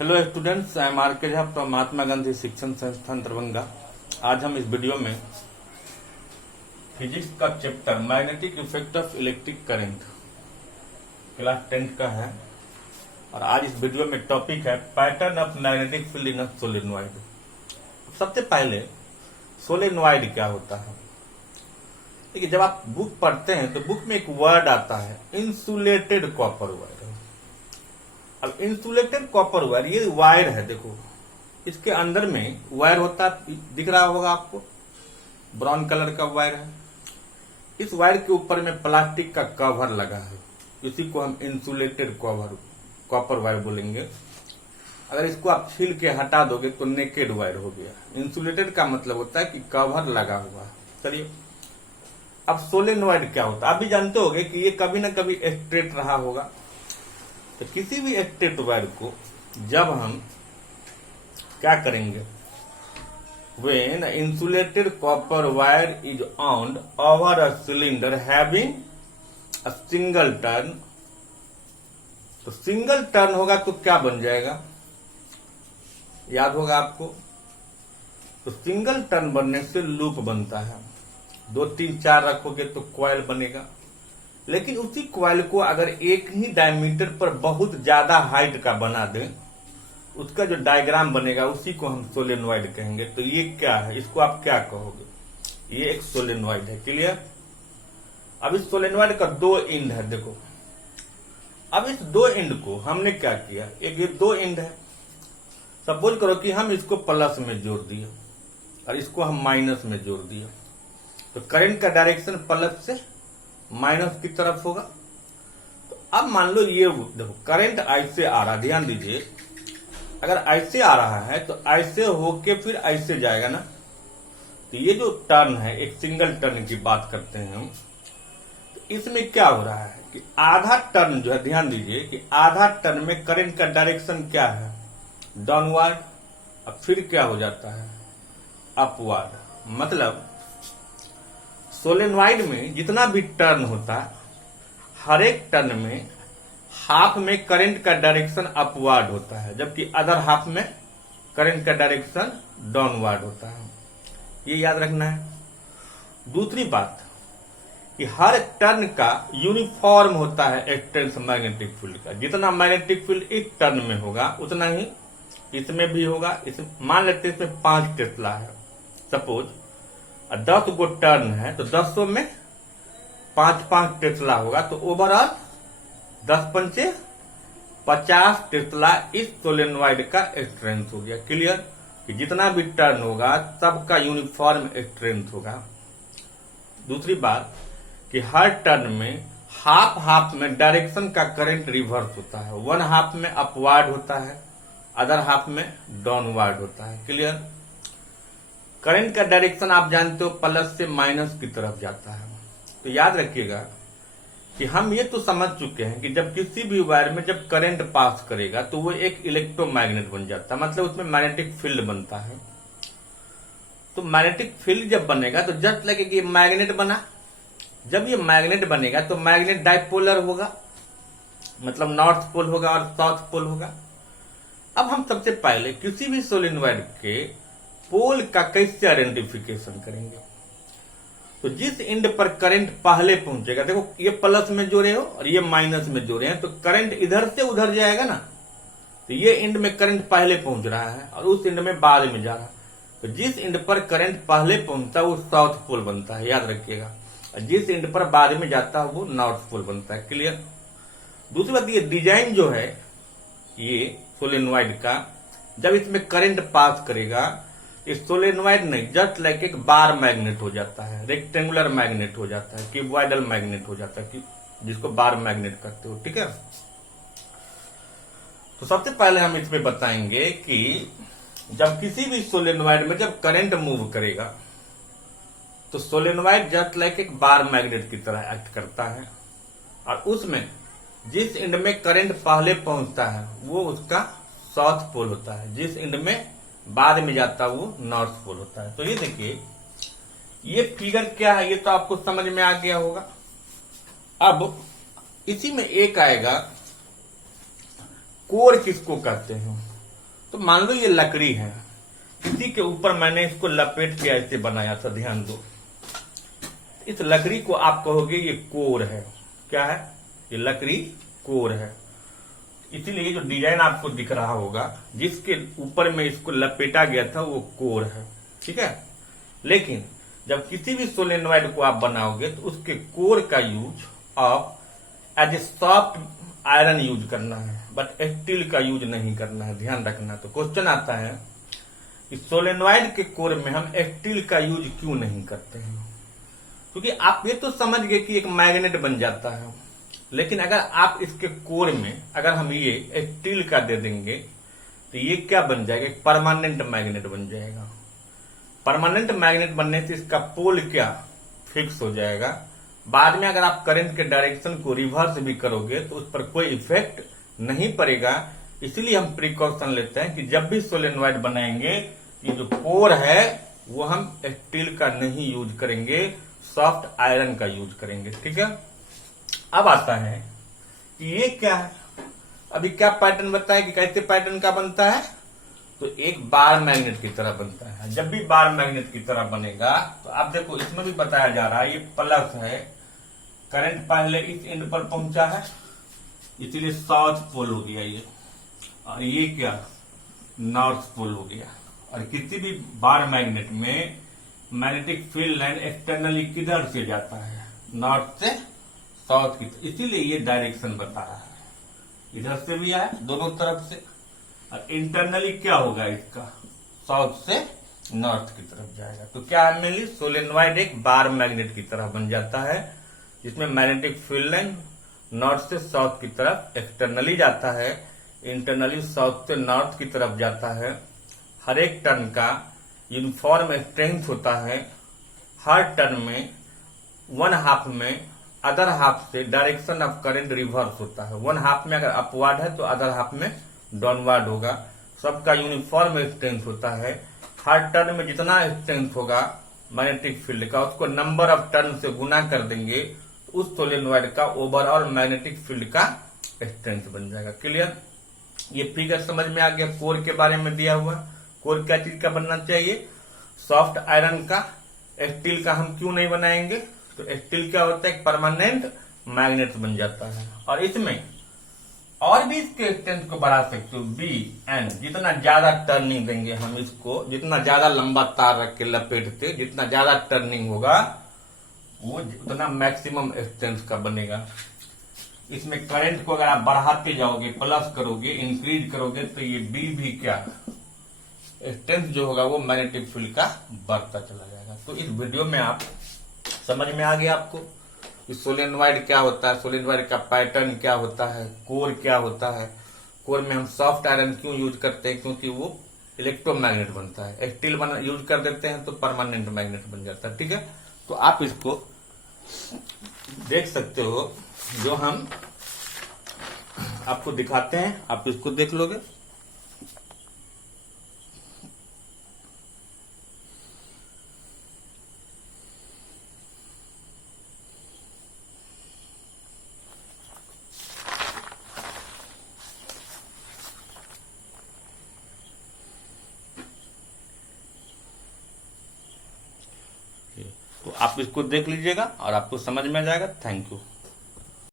Hello students, I am R K Jha from Mahatma Gandhi शिक्षण संस्थान दरभंगा। आज हम इस वीडियो में फिजिक्स का chapter magnetic effect of electric current class 10 का है और आज इस वीडियो में टॉपिक है pattern of magnetic field in solenoid. सबसे पहले सोलेनॉइड क्या होता है? देखिए, जब आप बुक पढ़ते हैं तो बुक में एक वर्ड आता है इंसुलेटेड कॉपर वायर। अब इंसुलेटेड कॉपर वायर, ये वायर है, देखो इसके अंदर में वायर होता है, दिख रहा होगा आपको, ब्राउन कलर का वायर है। इस वायर के ऊपर में प्लास्टिक का कवर लगा है, इसी को हम इंसुलेटेड कॉपर वायर बोलेंगे। अगर इसको आप छील के हटा दोगे तो नेकेड वायर हो गया। इंसुलेटेड का मतलब होता है कि कवर लगा हुआ है। चलिए, अब सोलेनॉइड क्या होता है? आप भी जानते होंगे कि ये कभी ना कभी स्ट्रेट रहा होगा। तो किसी भी स्ट्रेट वायर को जब हम क्या करेंगे, when insulated copper wire is on over a cylinder having a single turn, तो सिंगल टर्न होगा तो क्या बन जाएगा, याद होगा आपको? तो सिंगल टर्न बनने से लूप बनता है। 2 3 4 रखोगे तो कॉइल बनेगा। लेकिन उसी कॉइल को अगर एक ही डायमीटर पर बहुत ज्यादा हाइट का बना दें, उसका जो डायग्राम बनेगा उसी को हम सोलेनॉइड कहेंगे। तो ये क्या है, इसको आप क्या कहोगे? ये एक सोलेनॉइड है। क्लियर? अब इस सोलेनॉइड का 2 एंड है, देखो। अब इस 2 एंड को हमने क्या किया, एक ये 2 एंड है, सपोज करो कि हम इसको प्लस में जोड़ दिए और इसको हम माइनस में जोड़ दिए, तो करंट का डायरेक्शन प्लस से माइनस की तरफ होगा। तो अब मान लो ये देखो करंट ऐसे आ रहा, ध्यान दीजिए, अगर ऐसे आ रहा है तो ऐसे होके फिर ऐसे जाएगा ना। तो ये जो टर्न है, एक सिंगल टर्न की बात करते हैं हम, तो इसमें क्या हो रहा है कि आधा टर्न जो है, ध्यान दीजिए कि आधा टर्न में करंट का डायरेक्शन क्या है, डाउनवर्ड। अब फिर क्या हो जाता है, अपवर्ड। मतलब सोलेनॉइड में जितना भी टर्न होता है, हर एक टर्न में हाफ में करंट का डायरेक्शन अपवर्ड होता है, जबकि अदर हाफ में करंट का डायरेक्शन डाउनवर्ड होता है। ये याद रखना है। दूसरी बात कि हर टर्न का यूनिफॉर्म होता है एक्सटेंस मैग्नेटिक फील्ड का। जितना मैग्नेटिक फील्ड इस टर्न में होगा उतना ही इसमें भी होगा। मान लेते हैं इसमें 5 टेस्ला है, सपोज 10 गो टर्न है, तो 10 में 5 टेस्ला होगा, तो ओवरऑल 10 पंचे 50 टेस्ला इस सोलेनॉइड का स्ट्रेंथ हो गया। क्लियर? कि जितना भी टर्न होगा सबका यूनिफॉर्म स्ट्रेंथ होगा। दूसरी बात कि हर टर्न में हाफ हाफ में डायरेक्शन का करंट रिवर्स होता है। 1 हाफ में अपवर्ड होता है, अदर हाफ में डाउनवर्ड होता है। क्लियर? करंट का डायरेक्शन आप जानते हो प्लस से माइनस की तरफ जाता है। तो याद रखिएगा कि हम ये तो समझ चुके हैं कि जब किसी भी वायर में जब करंट पास करेगा तो वो एक इलेक्ट्रोमैग्नेट बन जाता है, मतलब उसमें मैग्नेटिक फील्ड बनता है। तो मैग्नेटिक फील्ड जब बनेगा तो जस्ट लगे कि मैग्नेट बना। जब ये मैग्नेट बनेगा तो मैग्नेट डाइपोलर होगा, मतलब नॉर्थ पोल होगा और साउथ पोल होगा। अब हम सबसे पहले किसी भी सोलेनॉइड के पोल का कैसे आइडेंटिफिकेशन करेंगे? तो जिस एंड पर करंट पहले पहुंचेगा, देखो ये प्लस में जोड़े हो और ये माइनस में जोड़े हैं, तो करंट इधर से उधर जाएगा ना। तो ये एंड में करंट पहले पहुंच रहा है और उस एंड में बाद में जा रहा है। तो जिस एंड पर करंट पहले पहुंचता है वो साउथ पोल बनता है, याद रखिएगा। और जिस एंड पर बाद में जाता है वो नॉर्थ पोल बनता है। क्लियर? दूसरी बात, ये डिजाइन जो है ये सोलेनॉइड का, जब इसमें करंट पास करेगा, इस सोलेनॉइड नहीं, जस्ट लाइक एक बार मैग्नेट हो जाता है, रेक्टेंगुलर मैग्नेट हो जाता है, क्यूबॉइडल मैग्नेट हो जाता है, कि जिसको बार मैग्नेट करते हो। ठीक है? तो सबसे पहले हम इसमें बताएंगे कि जब किसी भी सोलेनॉइड में जब करंट मूव करेगा तो सोलेनॉइड जस्ट लाइक एक बार मैग्नेट की तरह एक्ट करता है और उसमें जिस एंड में करंट पहले पहुंचता है वो उसका साउथ पोल होता है, जिस एंड में बाद में जाता है वो नॉर्थ पोल होता है। तो ये देखिए, ये फिगर क्या है, ये तो आपको समझ में आ गया होगा। अब इसी में एक आएगा कोर किसको कहते हैं? तो मान लो ये लकड़ी है, इसी के ऊपर मैंने इसको लपेट के ऐसे बनाया था, ध्यान दो। इस लकड़ी को आप कहोगे ये कोर है। क्या है? ये लकड़ी कोर है। इसीलिए ये जो डिजाइन आपको दिख रहा होगा, जिसके ऊपर में इसको लपेटा गया था, वो कोर है। ठीक है। लेकिन जब किसी भी सोलेनॉइड को आप बनाओगे तो उसके कोर का यूज आप as a soft iron use करना है, बट स्टील का यूज नहीं करना है, ध्यान रखना। तो क्वेश्चन आता है कि सोलेनॉइड के कोर में हम स्टील का यूज क्यों नहीं करते हैं? क्योंकि आप ये तो समझ गए कि एक मैग्नेट बन जाता है, लेकिन अगर आप इसके कोर में अगर हम ये स्टील का दे देंगे तो ये क्या बन जाएगा? एक परमानेंट मैग्नेट बन जाएगा। परमानेंट मैग्नेट बनने से इसका पोल क्या फिक्स हो जाएगा। बाद में अगर आप करंट के डायरेक्शन को रिवर्स भी करोगे तो उस पर कोई इफेक्ट नहीं पड़ेगा। इसीलिए हम प्रिकॉशन लेते हैं कि जब भी सोलेनॉइड बनाएंगे, ये जो कोर है वो हम स्टील का नहीं यूज करेंगे, सॉफ्ट आयरन का यूज करेंगे। ठीक है। अब आता है कि ये क्या है। अभी क्या पैटर्न बताया कि कैसे पैटर्न का बनता है? तो एक बार मैग्नेट की तरह बनता है। जब भी बार मैग्नेट की तरह बनेगा तो आप देखो इसमें भी बताया जा रहा है, ये प्लस है, करंट पहले इस एंड पर पहुंचा है, इसीलिए साउथ पोल हो गया ये, और ये क्या नॉर्थ पोल हो गया। और किसी भी बार मैग्नेट में मैग्नेटिक फील्ड लाइन एक्सटर्नली किधर से जाता है? नॉर्थ से साउथ की। इसीलिए ये डायरेक्शन बता रहा है, इधर से भी आए दोनों तरफ से, और इंटरनली क्या होगा इसका? साउथ से नॉर्थ की तरफ जाएगा। तो क्या है? मेनली सोलेनॉइड एक बार मैग्नेट की तरह बन जाता है, जिसमें मैग्नेटिक फील्ड लाइन नॉर्थ से साउथ की तरफ एक्सटर्नली जाता है, इंटरनली साउथ से नॉर्थ की तरफ जाता है। हर एक टर्न का यूनिफॉर्म स्ट्रेंथ होता है। हर टर्न में वन हाफ में अदर हाफ से डायरेक्शन ऑफ करंट रिवर्स होता है। वन हाफ में अगर अपवर्ड है तो अदर हाफ में डाउनवर्ड होगा। सबका यूनिफॉर्म स्ट्रेंथ होता है। हर टर्न में जितना स्ट्रेंथ होगा मैग्नेटिक फील्ड का, उसको नंबर ऑफ टर्न से गुना कर देंगे तो उस सोलेनॉइड का ओवरऑल मैग्नेटिक फील्ड का स्ट्रेंथ बन जाएगा। क्लियर? ये फिगर समझ में आ गया। कोर के बारे में दिया हुआ, कोर क्या चीज का बनना चाहिए? सॉफ्ट आयरन का। स्टील का हम क्यों नहीं बनाएंगे? तो स्टील क्या होता है? एक परमानेंट मैग्नेट बन जाता है। और इसमें और भी इसके स्ट्रेंथ को बढ़ा सकते हो। बी एन, जितना ज्यादा टर्निंग देंगे हम इसको, जितना ज्यादा लंबा तार रख के लपेटते, जितना ज्यादा टर्निंग होगा वो उतना मैक्सिमम स्ट्रेंथ का बनेगा। इसमें करंट को अगर आप बढ़ाते जाओगे, प्लस करोगे, इंक्रीज करोगे, तो ये बी भी क्या स्ट्रेंथ जो होगा वो मैग्नेटिक फील्ड का बढ़ता चला जाएगा। तो इस वीडियो में आप समझ में आ गया आपको कि सोलेनॉइड क्या होता है, सोलेनॉइड का पैटर्न क्या होता है, कोर क्या होता है। कोर में हम सॉफ्ट आयरन क्यों यूज करते हैं? क्योंकि वो इलेक्ट्रोमैग्नेट बनता है। स्टील यूज कर देते हैं तो परमानेंट मैग्नेट बन जाता है। ठीक है। तो आप इसको देख सकते हो, जो हम आपको दिखाते हैं आप इसको देख लोगे। तो आप इसको देख लीजिएगा और आपको समझ में आ जाएगा। Thank you.